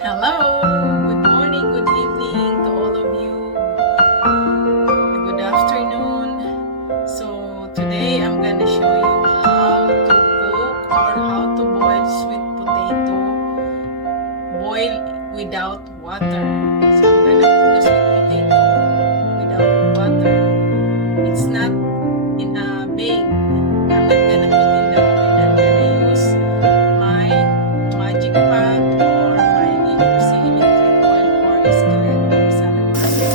Hello, good morning, good evening to all of you. Good afternoon. So today I'm gonna show you how to cook or how to boil sweet potato. Boil without water. So I'm gonna cook the sweet potato without water. It's not in a bag. I'm not gonna put in the oven. I'm gonna use my magic pot or my EUC electric oil for skillet of Saladmaster.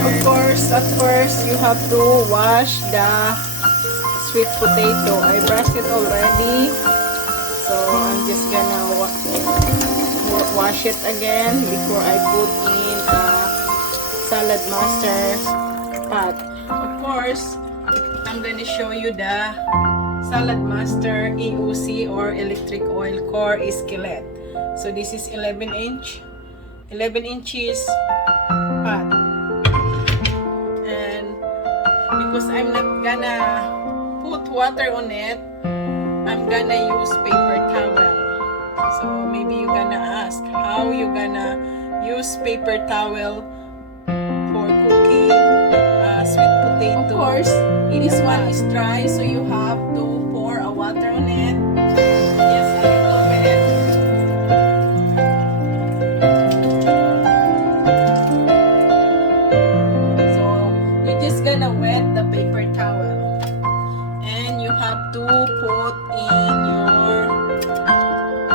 Of course, at first you have to wash the sweet potato. I brushed it already, so I'm just gonna wash it again before I put in a Saladmaster pot. Of course, I'm gonna show you the Saladmaster EUC or electric oil core skillet. So this is 11 inches pot. And because I'm not gonna put water on it, I'm gonna use paper towel. So maybe you're gonna ask how you gonna use paper towel for cooking sweet potato. Of course, this one is dry, so you have to pour a water on it. Yes, a little bit. So you're just gonna wet the paper towel, and you have to put in your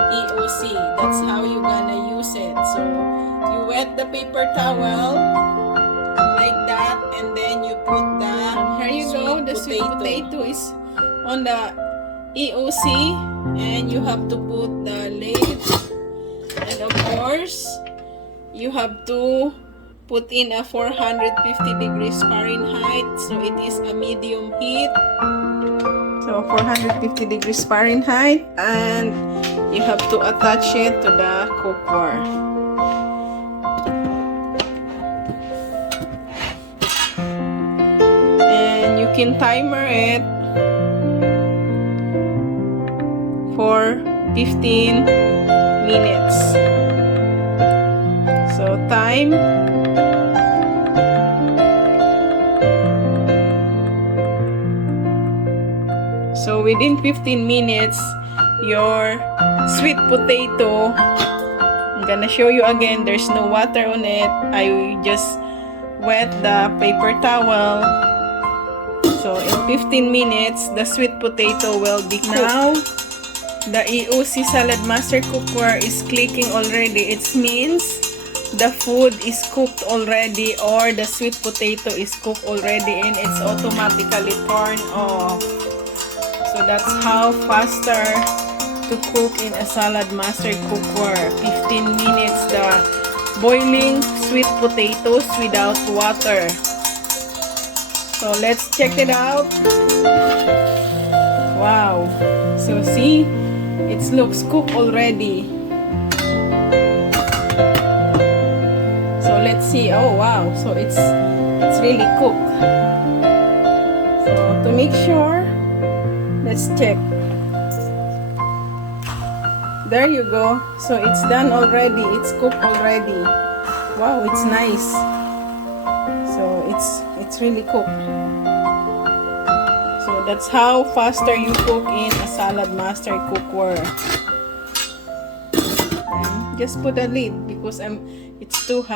EOC. That's how you're gonna use it. So you wet the paper towel like that, and then you put the sweet potato is on the EOC, and you have to put the lid, and of course you have to put in a 450 degrees Fahrenheit, so it is a medium heat. So 450 degrees Fahrenheit, and you have to attach it to the cookware. And you can timer it for 15 minutes. So time. So within 15 minutes, your sweet potato, I'm gonna show you again, there's no water on it. I just wet the paper towel. So in 15 minutes, the sweet potato will be cooked. Now, the EOC Saladmaster cookware is clicking already. It means the food is cooked already, or the sweet potato is cooked already, and it's automatically turned off. So that's how faster to cook in a Saladmaster cookware. 15 minutes the boiling sweet potatoes without water. So let's check it out. Wow. So see, it looks cooked already. So let's see. Oh wow. So it's really cooked. So to make sure, let's check. There you go. So it's done already. It's cooked already. Wow, it's nice. So it's really cooked. So that's how faster you cook in a Saladmaster cookware. And just put a lid because it's too hot.